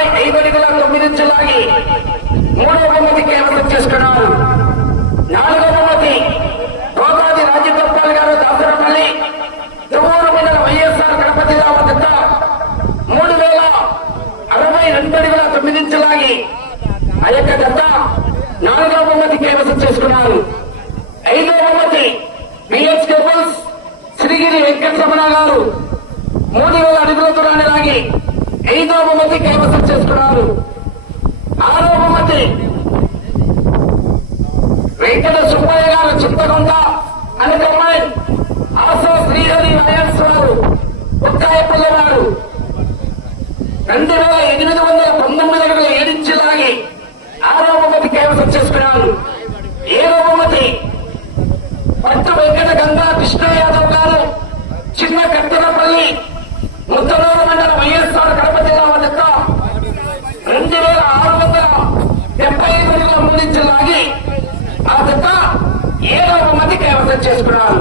65 అడుగుల 9 ఇంచులు లాగి 3వ బహుమతి కైవసం చేసుకున్నారు. 4వ బహుమతి గోదాది రాజగోపాల్ గారు దాసరపల్లి తువ్వూరు మండల వైఎస్ఆర్ కడప జిల్లా వద్ద 3062 అడుగుల 9 ఇంచులు లాగి ఆ యొక్క జత 4వ బహుమతి కైవసం చేసుకున్నారు. 5వ బహుమతి బిఎస్ కేబుల్స్ శ్రీగిరి వెంకటరమణ గారు 3000 అడుగుల దూరాన్ని లాగి 5వ బహుమతి కైవసం చేసుకున్నారు. 6వ బహుమతి వెంకట సుబ్బయ్య గారు చింతకొండ అనుకమ్మాయి ఆశా శ్రీహరి లయన్స్ వారు ఉక్కాయపల్లి వారు 2819 అడుగుల 7 ఇంచులు లాగి 6వ బహుమతి కైవసం చేసుకున్నారు. 7వ బహుమతి పట్టు వెంకట గంగా కృష్ణ యాదవ్ గారు చిన్న కట్టెలపల్లి ముత్తనూరు మండల వైఎస్ఆర్ కడప జిల్లా వద్ద 2675 అడుగుల 3 ఇంచులు లాగి ఆ జత 7వ బహుమతి కైవసం చేసుకున్నారు.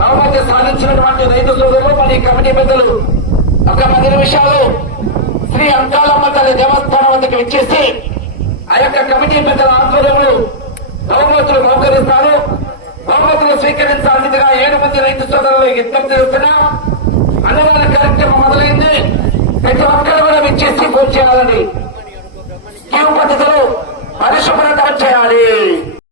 బహుమతి సాధించినటువంటి రైతు సోదరులు మరియు కమిటీ పెద్దలు ఒక 10 నిమిషాలు శ్రీ అంకాలమ్మ తల్లి దేవస్థానం వద్దకు వచ్చేసి ఆ యొక్క కమిటీ పెద్దల ఆధ్వర్యంలో బహుమతులు బహుకరిస్తారు. బహుమతులు స్వీకరించాల్సిందిగా 7 మంది రైతు సోదరులు విజ్ఞప్తి చేస్తున్నాం. అన్నదాన కార్యక్రమం మొదలైంది. ప్రతి ఒక్కరు కూడా విచ్చేసి పూర్తి చేయాలని క్యూ పద్ధతిలో పరిశుభ్రత చేయాలి.